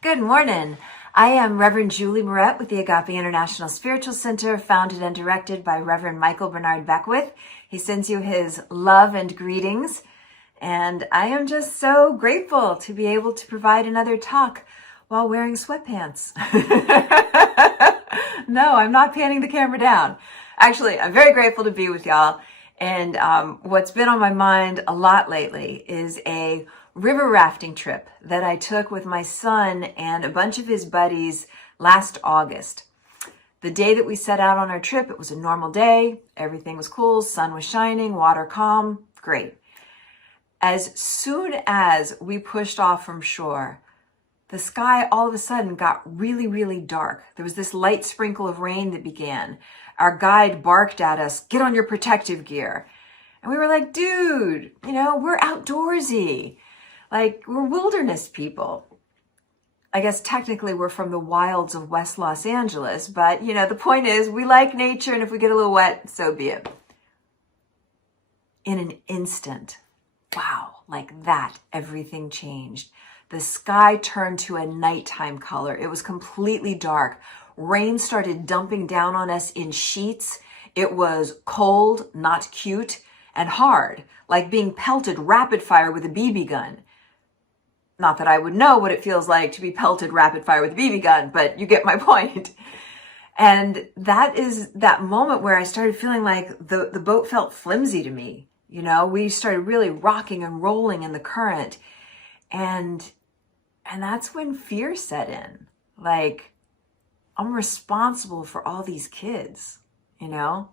Good morning. I am Rev Julie Moret with the Agape International Spiritual Center, founded and directed by Rev Michael Bernard Beckwith. He sends you his love and greetings. And I am just so grateful to be able to provide another talk while wearing sweatpants. No, I'm not panning the camera down. Actually, I'm very grateful to be with y'all. And what's been on my mind a lot lately is a river rafting trip that I took with my son and a bunch of his buddies last August. The day that we set out on our trip, it was a normal day. Everything was cool. Sun was shining, water calm. Great. As soon as we pushed off from shore, the sky all of a sudden got really, really dark. There was this light sprinkle of rain that began. Our guide barked at us, "Get on your protective gear." And we were like, dude, we're outdoorsy. Like, we're wilderness people. I guess technically we're from the wilds of West Los Angeles, but the point is we like nature, and if we get a little wet, so be it. In an instant, wow, like that, everything changed. The sky turned to a nighttime color. It was completely dark. Rain started dumping down on us in sheets. It was cold, not cute, and hard, like being pelted rapid fire with a BB gun. Not that I would know what it feels like to be pelted rapid fire with a BB gun, but you get my point. And that is that moment where I started feeling like the boat felt flimsy to me. We started really rocking and rolling in the current. And that's when fear set in. Like, I'm responsible for all these kids, And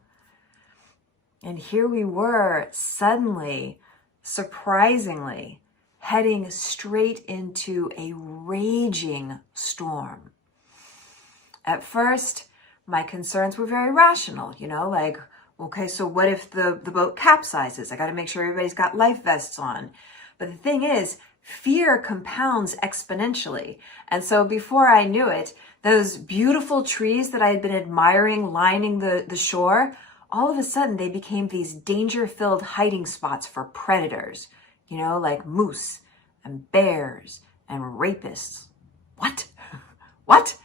here we were suddenly, surprisingly, heading straight into a raging storm. At first, my concerns were very rational, like, okay, so what if the boat capsizes? I got to make sure everybody's got life vests on. But the thing is, fear compounds exponentially. And so before I knew it, those beautiful trees that I had been admiring lining the shore, all of a sudden they became these danger-filled hiding spots for predators. Like moose and bears and rapists. What? What?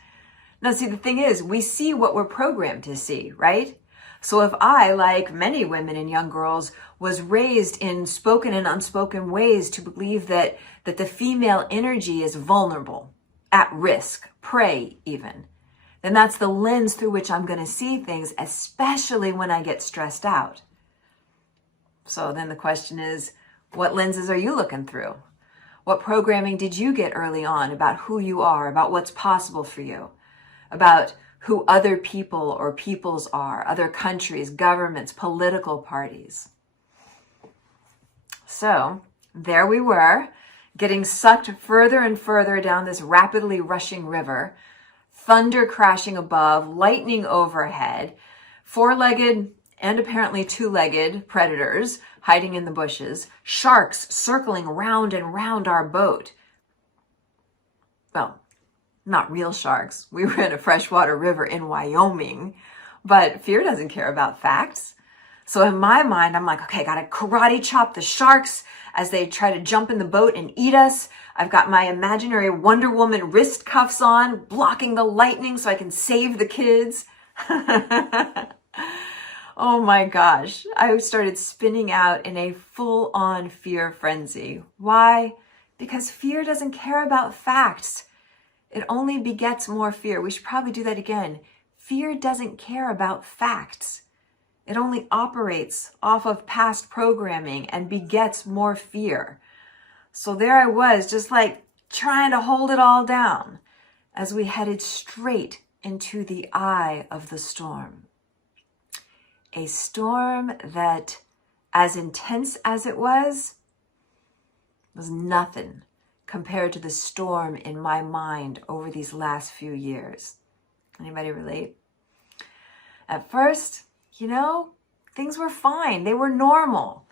Now, see, the thing is, we see what we're programmed to see, right? So if I, like many women and young girls, was raised in spoken and unspoken ways to believe that the female energy is vulnerable, at risk, prey even, then that's the lens through which I'm going to see things, especially when I get stressed out. So then the question is, what lenses are you looking through? What programming did you get early on about who you are, about what's possible for you, about who other people or peoples are, other countries, governments, political parties? So there we were, getting sucked further and further down this rapidly rushing river, thunder crashing above, lightning overhead, four-legged and apparently two-legged predators hiding in the bushes, sharks circling round and round our boat. Well, not real sharks. We were in a freshwater river in Wyoming, but fear doesn't care about facts. So in my mind, I'm like, okay, gotta karate chop the sharks as they try to jump in the boat and eat us. I've got my imaginary Wonder Woman wrist cuffs on, blocking the lightning so I can save the kids. Oh my gosh, I started spinning out in a full-on fear frenzy. Why? Because fear doesn't care about facts. It only begets more fear. We should probably do that again. Fear doesn't care about facts. It only operates off of past programming and begets more fear. So there I was, just like trying to hold it all down as we headed straight into the eye of the storm. A storm that, as intense as it was nothing compared to the storm in my mind over these last few years. Anybody relate? At first, things were fine. They were normal.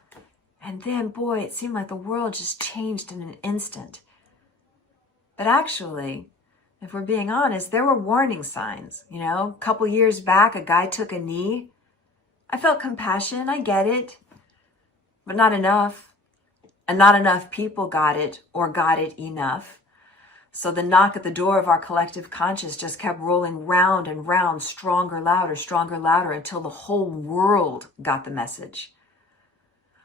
And then, boy, it seemed like the world just changed in an instant. But actually, if we're being honest, there were warning signs. A couple years back, a guy took a knee. I felt compassion. I get it. But not enough. And not enough people got it or got it enough. So the knock at the door of our collective conscious just kept rolling round and round, stronger, louder, until the whole world got the message.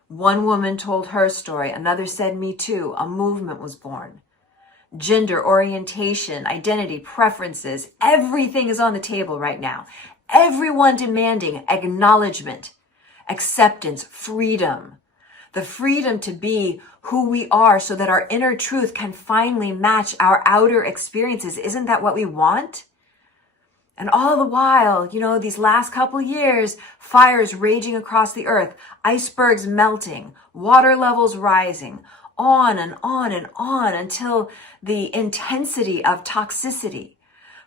One woman told her story, another said me too. A movement was born. Gender, orientation, identity, preferences, everything is on the table right now. Everyone demanding acknowledgement, acceptance, freedom. The freedom to be who we are so that our inner truth can finally match our outer experiences. Isn't that what we want? And all the while, these last couple years, fires raging across the earth, icebergs melting, water levels rising, on and on and on until the intensity of toxicity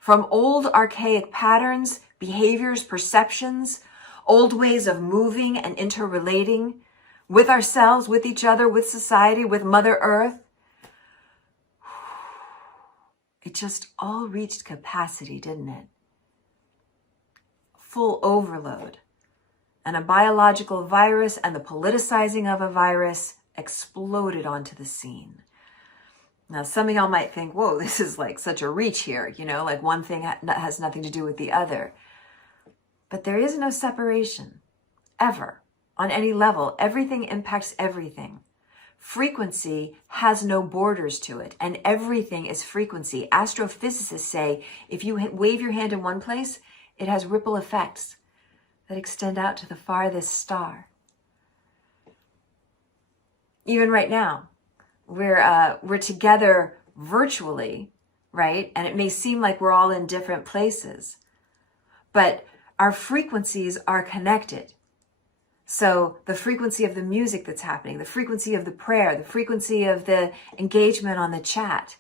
from old archaic patterns, behaviors, perceptions, old ways of moving and interrelating with ourselves, with each other, with society, with Mother Earth. It just all reached capacity, didn't it? Full overload. And a biological virus and the politicizing of a virus exploded onto the scene. Now, some of y'all might think, whoa, this is like such a reach here, like one thing has nothing to do with the other. But there is no separation, ever, on any level. Everything impacts everything. Frequency has no borders to it, and everything is frequency. Astrophysicists say if you wave your hand in one place, it has ripple effects that extend out to the farthest star. Even right now, we're together virtually, right? And it may seem like we're all in different places, but our frequencies are connected. So the frequency of the music that's happening, the frequency of the prayer, the frequency of the engagement on the chat,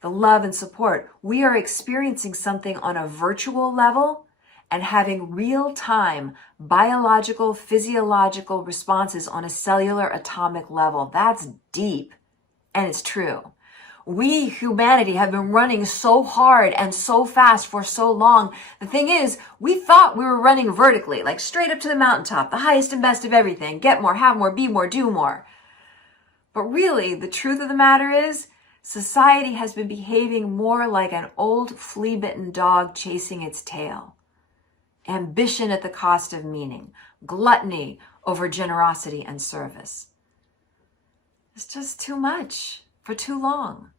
the love and support, we are experiencing something on a virtual level and having real-time biological, physiological responses on a cellular atomic level. That's deep, and it's true. We, humanity, have been running so hard and so fast for so long. The thing is, we thought we were running vertically, like straight up to the mountaintop, the highest and best of everything. Get more, have more, be more, do more. But really, the truth of the matter is, society has been behaving more like an old flea-bitten dog chasing its tail. Ambition at the cost of meaning. Gluttony over generosity and service. It's just too much for too long.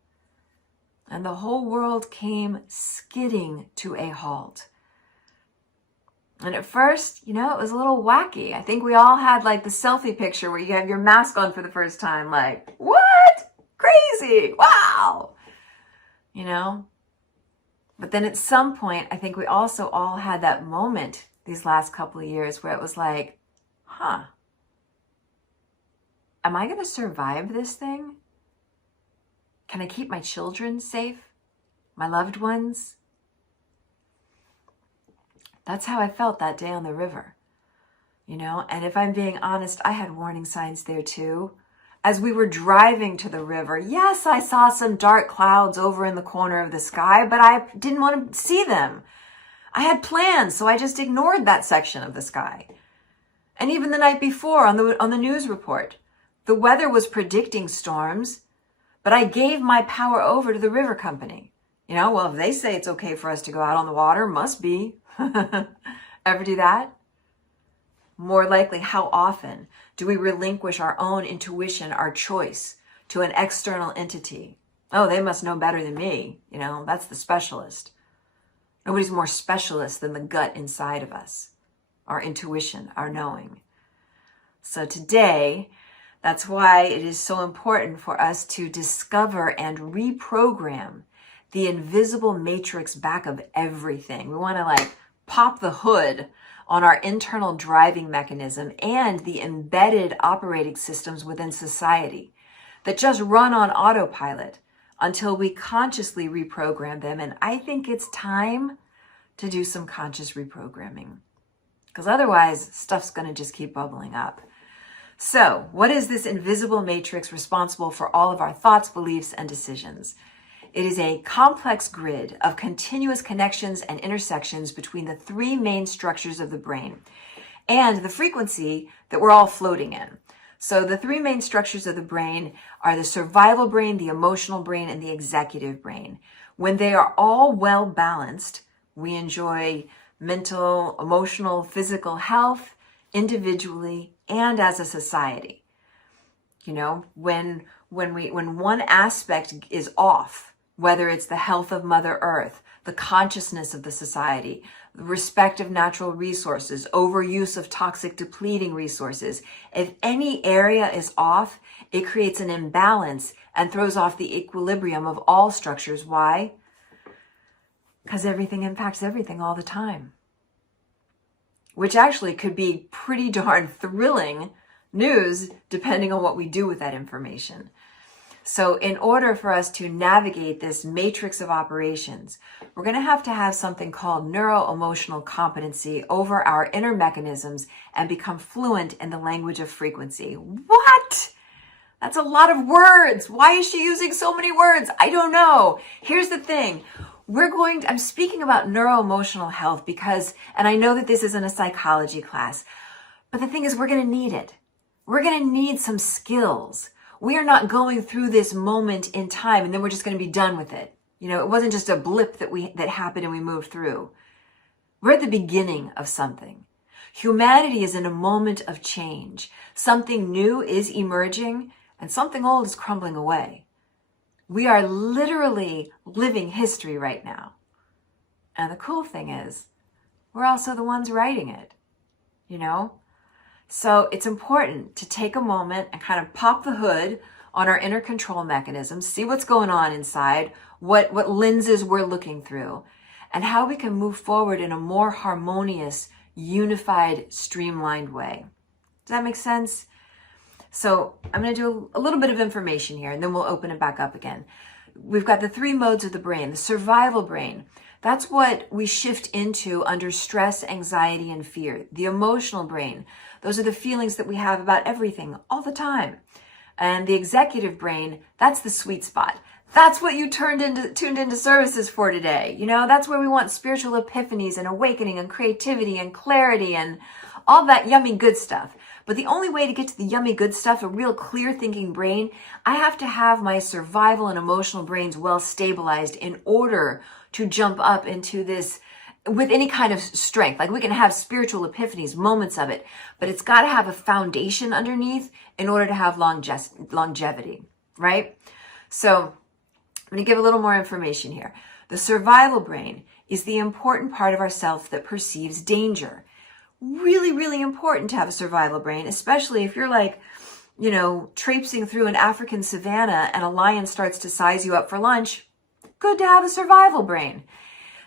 And the whole world came skidding to a halt. And at first, it was a little wacky. I think we all had like the selfie picture where you have your mask on for the first time. Like, what? Crazy. Wow. But then at some point, I think we also all had that moment these last couple of years where it was like, am I going to survive this thing? Can I keep my children safe? My loved ones? That's how I felt that day on the river, and if I'm being honest, I had warning signs there too. As we were driving to the river, yes, I saw some dark clouds over in the corner of the sky, but I didn't want to see them. I had plans, so I just ignored that section of the sky. And even the night before on the news report, the weather was predicting storms, but I gave my power over to the river company. If they say it's okay for us to go out on the water, must be. Ever do that? More likely, how often do we relinquish our own intuition, our choice, to an external entity? Oh, they must know better than me. That's the specialist. Nobody's more specialist than the gut inside of us, our intuition, our knowing. So today, that's why it is so important for us to discover and reprogram the invisible matrix back of everything. We want to pop the hood on our internal driving mechanism and the embedded operating systems within society that just run on autopilot until we consciously reprogram them. And I think it's time to do some conscious reprogramming, because otherwise stuff's going to just keep bubbling up. So what is this invisible matrix responsible for all of our thoughts, beliefs, and decisions? It is a complex grid of continuous connections and intersections between the three main structures of the brain and the frequency that we're all floating in. So the three main structures of the brain are the survival brain, the emotional brain, and the executive brain. When they are all well balanced, we enjoy mental, emotional, physical health individually and as a society. You know, when one aspect is off, whether it's the health of Mother Earth, the consciousness of the society, the respect of natural resources, overuse of toxic depleting resources, if any area is off, it creates an imbalance and throws off the equilibrium of all structures. Why? Because everything impacts everything all the time. Which actually could be pretty darn thrilling news depending on what we do with that information. So in order for us to navigate this matrix of operations, we're going to have something called neuro-emotional competency over our inner mechanisms and become fluent in the language of frequency. What? That's a lot of words. Why is she using so many words? I don't know. Here's the thing. I'm speaking about neuro-emotional health because, and I know that this isn't a psychology class, but the thing is we're going to need it. We're going to need some skills. We are not going through this moment in time and then we're just going to be done with it. You know, it wasn't just a blip that happened and we moved through. We're at the beginning of something. Humanity is in a moment of change. Something new is emerging and something old is crumbling away. We are literally living history right now. And the cool thing is, we're also the ones writing it, you know? So it's important to take a moment and kind of pop the hood on our inner control mechanisms, see what's going on inside, what lenses we're looking through, and how we can move forward in a more harmonious, unified, streamlined way. Does that make sense? So I'm going to do a little bit of information here and then we'll open it back up again. We've got the three modes of the brain. The survival brain, that's what we shift into under stress, anxiety, and fear. The emotional brain, those are the feelings that we have about everything all the time. And the executive brain, that's the sweet spot. That's what you tuned into services for today. You know, that's where we want spiritual epiphanies and awakening and creativity and clarity and all that yummy good stuff. But the only way to get to the yummy good stuff, a real clear thinking brain, I have to have my survival and emotional brains well stabilized in order to jump up into this with any kind of strength. Like we can have spiritual epiphanies, moments of it, but it's got to have a foundation underneath in order to have longevity, right? So I'm going to give a little more information here. The survival brain is the important part of ourself that perceives danger. Really, really important to have a survival brain, especially if you're like, you know, traipsing through an African savanna and a lion starts to size you up for lunch. Good to have a survival brain.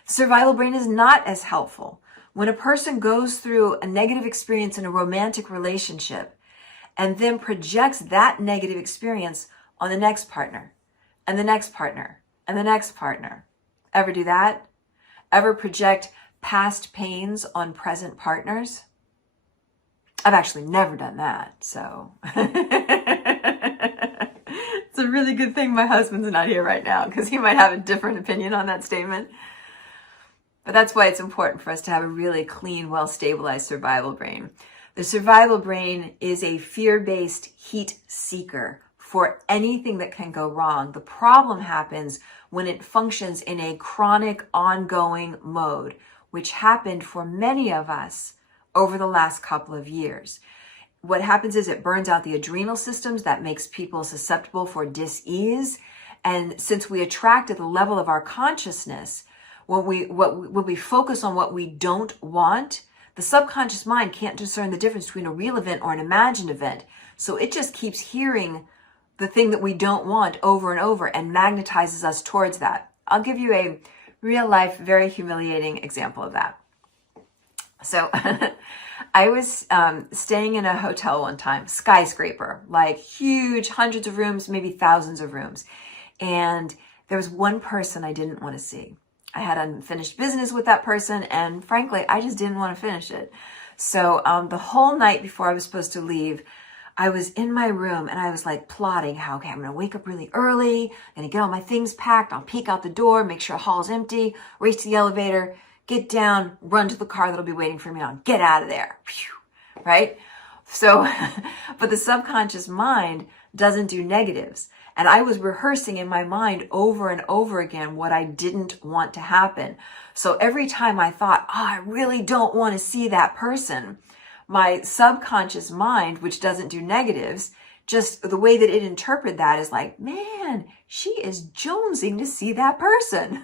Survival brain is not as helpful when a person goes through a negative experience in a romantic relationship and then projects that negative experience on the next partner and the next partner and the next partner. Ever do that? Ever project past pains on present partners? I've actually never done that, so it's a really good thing my husband's not here right now because he might have a different opinion on that statement. But that's why it's important for us to have a really clean, well-stabilized survival brain. The survival brain is a fear-based heat seeker for anything that can go wrong. The problem happens when it functions in a chronic, ongoing mode, which happened for many of us over the last couple of years. What happens is it burns out the adrenal systems. That makes people susceptible for dis-ease. And since we attract at the level of our consciousness, when we focus on what we don't want, the subconscious mind can't discern the difference between a real event or an imagined event. So it just keeps hearing the thing that we don't want over and over and magnetizes us towards that. I'll give you a real life, very humiliating example of that. So I was staying in a hotel one time, skyscraper, like huge, hundreds of rooms, maybe thousands of rooms. And there was one person I didn't want to see. I had unfinished business with that person, and frankly, I just didn't want to finish it. So the whole night before I was supposed to leave, I was in my room and I was like plotting how, okay, I'm going to wake up really early, I'm going to get all my things packed, I'll peek out the door, make sure the hall's empty, race to the elevator, get down, run to the car that'll be waiting for me, and I'll get out of there. Phew. Right? So, but the subconscious mind doesn't do negatives. And I was rehearsing in my mind over and over again what I didn't want to happen. So every time I thought, oh, I really don't want to see that person, my subconscious mind, which doesn't do negatives, just the way that it interpreted that is like, man, she is jonesing to see that person.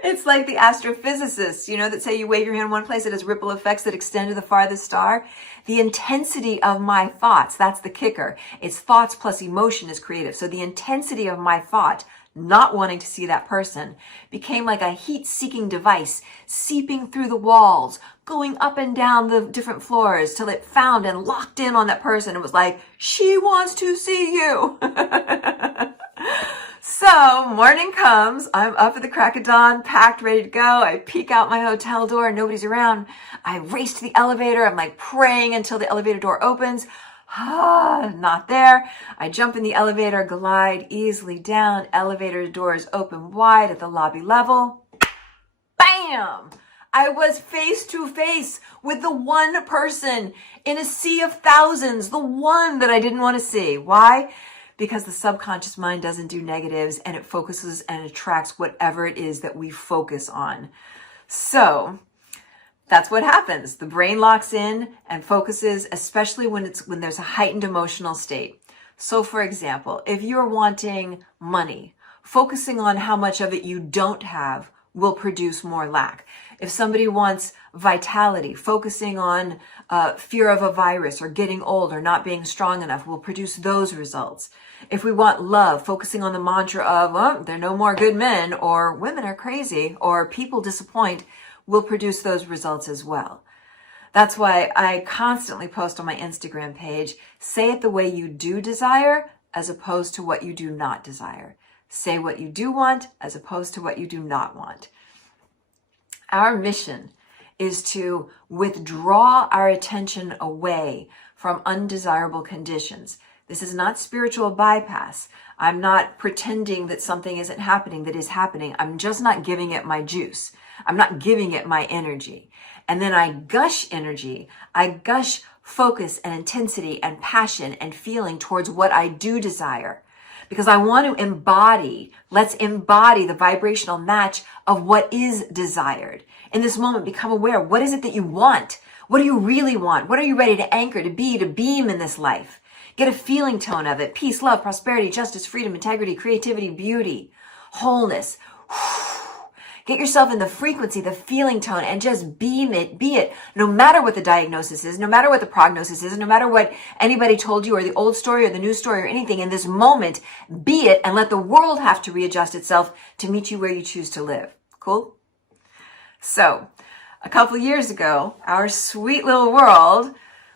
It's like the astrophysicists, that say you wave your hand in one place, it has ripple effects that extend to the farthest star. The intensity of my thoughts, that's the kicker. It's thoughts plus emotion is creative. So the intensity of my thought, not wanting to see that person, became like a heat-seeking device, seeping through the walls, going up and down the different floors till it found and locked in on that person. It was like, she wants to see you. So morning comes, I'm up at the crack of dawn, packed, ready to go. I peek out my hotel door, nobody's around. I race to the elevator. I'm like praying until the elevator door opens. Not there. I jump in the elevator, glide easily down. Elevator doors open wide at the lobby level. Bam! I was face to face with the one person in a sea of thousands, the one that I didn't want to see. Why? Because the subconscious mind doesn't do negatives and it focuses and attracts whatever it is that we focus on. So that's what happens. The brain locks in and focuses, especially when there's a heightened emotional state. So for example, if you're wanting money, focusing on how much of it you don't have will produce more lack. If somebody wants vitality, focusing on fear of a virus or getting old or not being strong enough will produce those results. If we want love, focusing on the mantra of, oh, there are no more good men, or women are crazy, or people disappoint, will produce those results as well. That's why I constantly post on my Instagram page, say it the way you do desire as opposed to what you do not desire. Say what you do want as opposed to what you do not want. Our mission is to withdraw our attention away from undesirable conditions. This is not spiritual bypass. I'm not pretending that something isn't happening that is happening. I'm just not giving it my juice. I'm not giving it my energy. And then I gush energy. I gush focus and intensity and passion and feeling towards what I do desire. Because I want to embody, let's embody the vibrational match of what is desired. In this moment, become aware. What is it that you want? What do you really want? What are you ready to anchor, to be, to beam in this life? Get a feeling tone of it. Peace, love, prosperity, justice, freedom, integrity, creativity, beauty, wholeness. Get yourself in the frequency, the feeling tone, and just beam it, be it. No matter what the diagnosis is, no matter what the prognosis is, no matter what anybody told you or the old story or the new story or anything, in this moment, be it and let the world have to readjust itself to meet you where you choose to live. Cool? So, a couple years ago, our sweet little world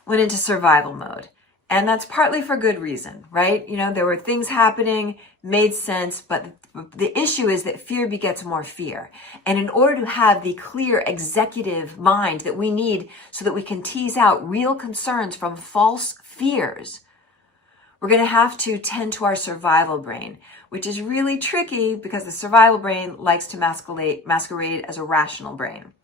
went into survival mode. And that's partly for good reason, right? There were things happening, made sense, but the issue is that fear begets more fear. And in order to have the clear executive mind that we need so that we can tease out real concerns from false fears, we're going to have to tend to our survival brain, which is really tricky because the survival brain likes to masquerade as a rational brain,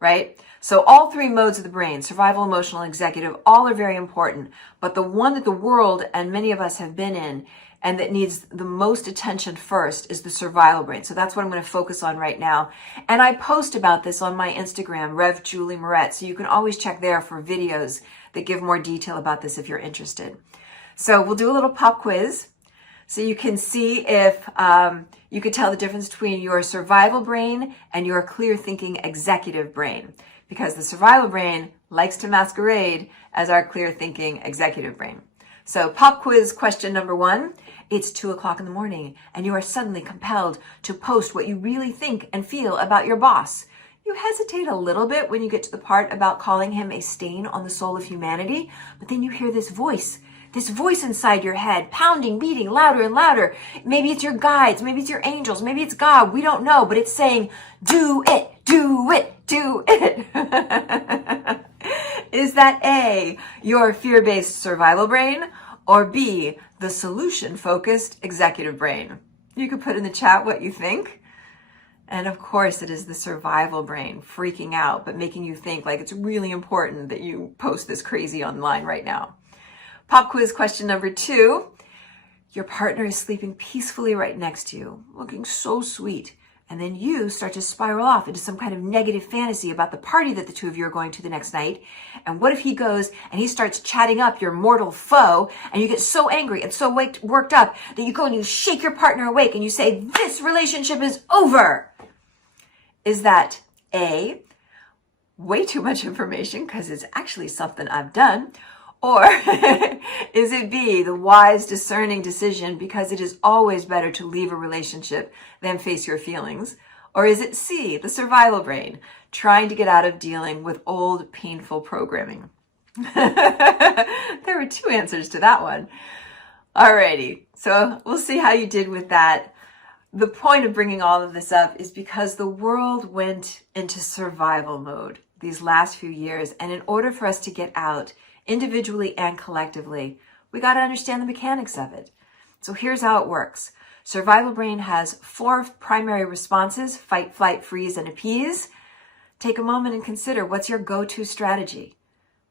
right? So all three modes of the brain, survival, emotional, executive, all are very important. But the one that the world and many of us have been in and that needs the most attention first is the survival brain. So that's what I'm going to focus on right now. And I post about this on my Instagram, Rev Julie Moret. So you can always check there for videos that give more detail about this if you're interested. So we'll do a little pop quiz. So you can see if you could tell the difference between your survival brain and your clear thinking executive brain. Because the survival brain likes to masquerade as our clear thinking executive brain. So pop quiz question number 1. It's 2:00 in the morning and you are suddenly compelled to post what you really think and feel about your boss. You hesitate a little bit when you get to the part about calling him a stain on the soul of humanity, but then you hear this voice inside your head, pounding, beating, louder and louder. Maybe it's your guides, maybe it's your angels, maybe it's God, we don't know, but it's saying, do it, do it, do it. Is that A, your fear-based survival brain, or B, the solution-focused executive brain? You could put in the chat what you think. And of course, it is the survival brain freaking out, but making you think like it's really important that you post this crazy online right now. Pop quiz question number 2. Your partner is sleeping peacefully right next to you, looking so sweet. And then you start to spiral off into some kind of negative fantasy about the party that the two of you are going to the next night. And what if he goes and he starts chatting up your mortal foe, and you get so angry and so worked up that you go and you shake your partner awake and you say, this relationship is over? Is that A, way too much information because it's actually something I've done? Or is it B, the wise, discerning decision because it is always better to leave a relationship than face your feelings? Or is it C, the survival brain, trying to get out of dealing with old, painful programming? There were 2 answers to that one. Alrighty, so we'll see how you did with that. The point of bringing all of this up is because the world went into survival mode these last few years, and in order for us to get out, individually and collectively, we got to understand the mechanics of it. So here's how it works. Survival brain has 4 primary responses: fight, flight, freeze, and appease. Take a moment and consider, what's your go-to strategy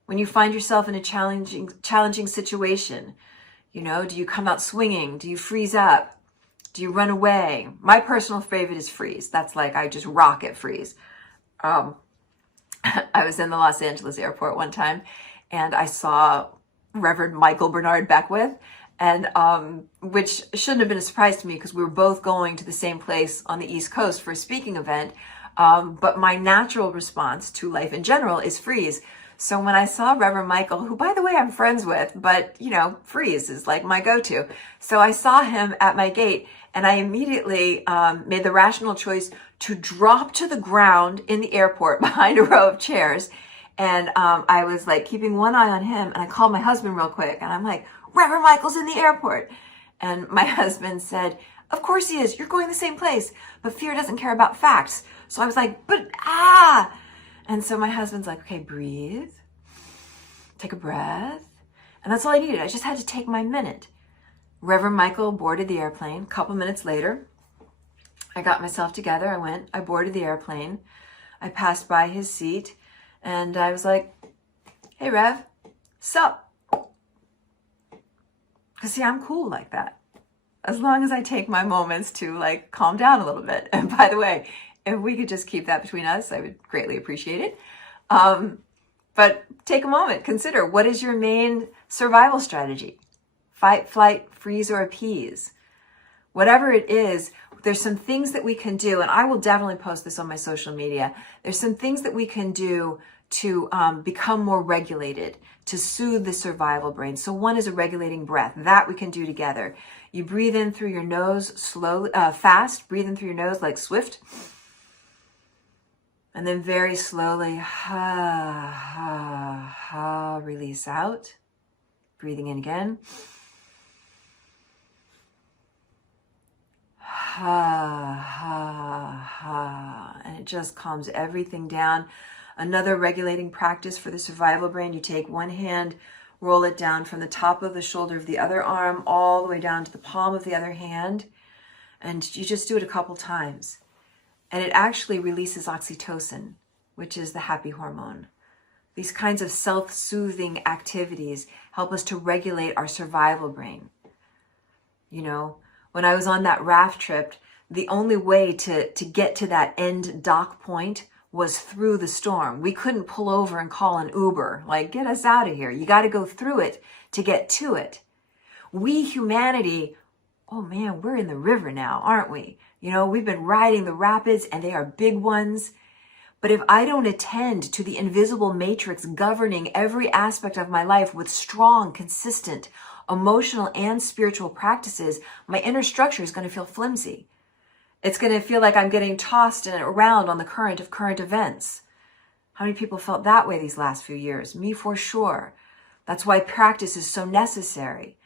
when you find yourself in a challenging situation? You know, do you come out swinging? Do you freeze up? Do you run away? My personal favorite is freeze. That's like, I just rock at freeze. I was in the Los Angeles airport one time, and I saw Reverend Bernard Beckwith, and which shouldn't have been a surprise to me because we were both going to the same place on the East Coast for a speaking event. But my natural response to life in general is freeze. So when I saw Reverend Michael, who by the way I'm friends with, but you know, freeze is like my go-to. So I saw him at my gate, and I immediately made the rational choice to drop to the ground in the airport behind a row of chairs. And I was like keeping one eye on him, and I called my husband real quick, and I'm like, Reverend Michael's in the airport. And my husband said, of course he is. You're going the same place. But fear doesn't care about facts. So I was like, And so my husband's like, okay, breathe. Take a breath. And that's all I needed. I just had to take my minute. Reverend Michael boarded the airplane. A couple minutes later, I got myself together. I boarded the airplane. I passed by his seat. And I was like, hey, Rev, sup? Because see, I'm cool like that. As long as I take my moments to like calm down a little bit. And by the way, if we could just keep that between us, I would greatly appreciate it. But take a moment, consider, what is your main survival strategy? Fight, flight, freeze, or appease. Whatever it is, there's some things that we can do, and I will definitely post this on my social media. There's some things that we can do to become more regulated, to soothe the survival brain. So one is a regulating breath. That we can do together. You breathe in through your nose slowly, fast. Breathe in through your nose like swift. And then very slowly, release out. Breathing in again. And it just calms everything down. Another regulating practice for the survival brain, you take one hand, roll it down from the top of the shoulder of the other arm all the way down to the palm of the other hand. And you just do it a couple times. And it actually releases oxytocin, which is the happy hormone. These kinds of self-soothing activities help us to regulate our survival brain. You know, when I was on that raft trip, the only way to get to that end dock point was through the storm. We couldn't pull over and call an Uber, like, get us out of here. You got to go through it to get to it. We, humanity, oh man, we're in the river now, aren't we? You know, we've been riding the rapids, and they are big ones. But if I don't attend to the invisible matrix governing every aspect of my life with strong, consistent, emotional and spiritual practices, my inner structure is going to feel flimsy. It's going to feel like I'm getting tossed around on the current of current events. How many people felt that way these last few years? Me for sure. That's why practice is so necessary.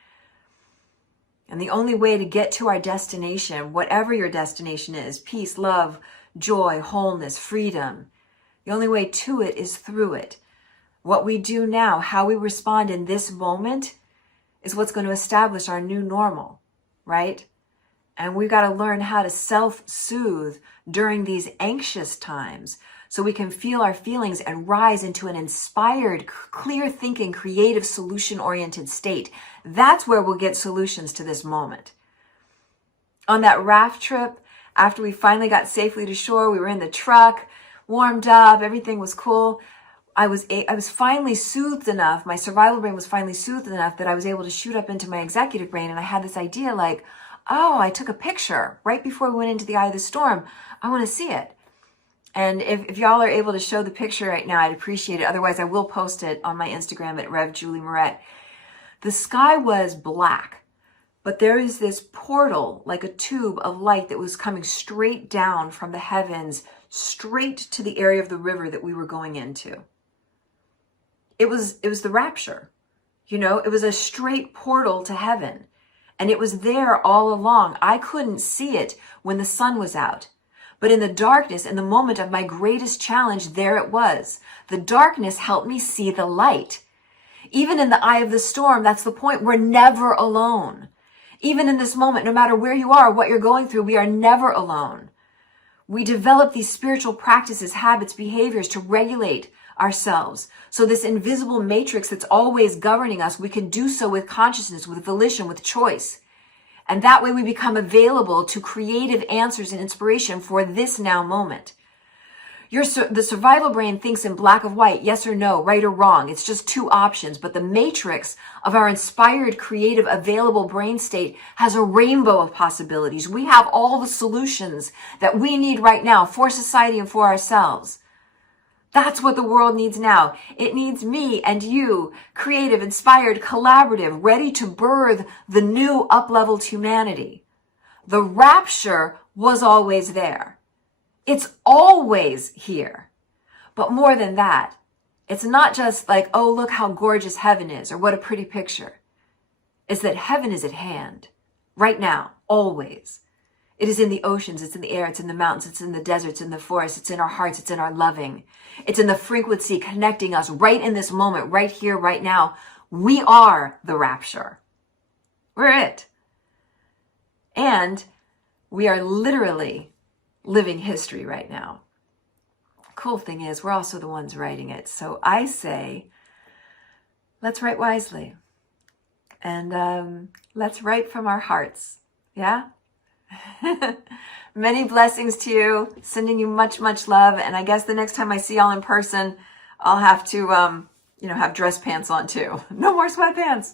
And the only way to get to our destination, whatever your destination is, peace, love, joy, wholeness, freedom, the only way to it is through it. What we do now, how we respond in this moment, is what's going to establish our new normal, right? And we've got to learn how to self-soothe during these anxious times so we can feel our feelings and rise into an inspired, clear-thinking, creative, solution-oriented state. That's where we'll get solutions to this moment. On that raft trip, after we finally got safely to shore, we were in the truck, warmed up, everything was cool. I was finally soothed enough, my survival brain was finally soothed enough that I was able to shoot up into my executive brain, and I had this idea like, oh, I took a picture right before we went into the eye of the storm. I want to see it. And if y'all are able to show the picture right now, I'd appreciate it. Otherwise, I will post it on my Instagram at Rev Julie Moret. The sky was black, but there is this portal, like a tube of light that was coming straight down from the heavens, straight to the area of the river that we were going into. It was the rapture, you know, it was a straight portal to heaven. And it was there all along. I couldn't see it when the sun was out. But in the darkness, in the moment of my greatest challenge, there it was. The darkness helped me see the light. Even in the eye of the storm, that's the point. We're never alone. Even in this moment, no matter where you are, what you're going through, we are never alone. We develop these spiritual practices, habits, behaviors to regulate ourselves. So this invisible matrix that's always governing us, we can do so with consciousness, with volition, with choice. And that way we become available to creative answers and inspiration for this now moment. The survival brain thinks in black or white, yes or no, right or wrong. It's just two options. But the matrix of our inspired, creative, available brain state has a rainbow of possibilities. We have all the solutions that we need right now for society and for ourselves. That's what the world needs now. It needs me and you, creative, inspired, collaborative, ready to birth the new up-leveled humanity. The rapture was always there. It's always here. But more than that, it's not just like, oh, look how gorgeous heaven is, or what a pretty picture. It's that heaven is at hand, right now, always. It is in the oceans, it's in the air, it's in the mountains, it's in the deserts, in the forests, it's in our hearts, it's in our loving. It's in the frequency connecting us right in this moment, right here, right now. We are the rapture. We're it. And we are literally living history right now. Cool thing is, we're also the ones writing it. So I say, let's write wisely. And let's write from our hearts. Yeah? Many blessings to you. Sending you much, much love. And I guess the next time I see y'all in person, I'll have to, have dress pants on too. No more sweatpants.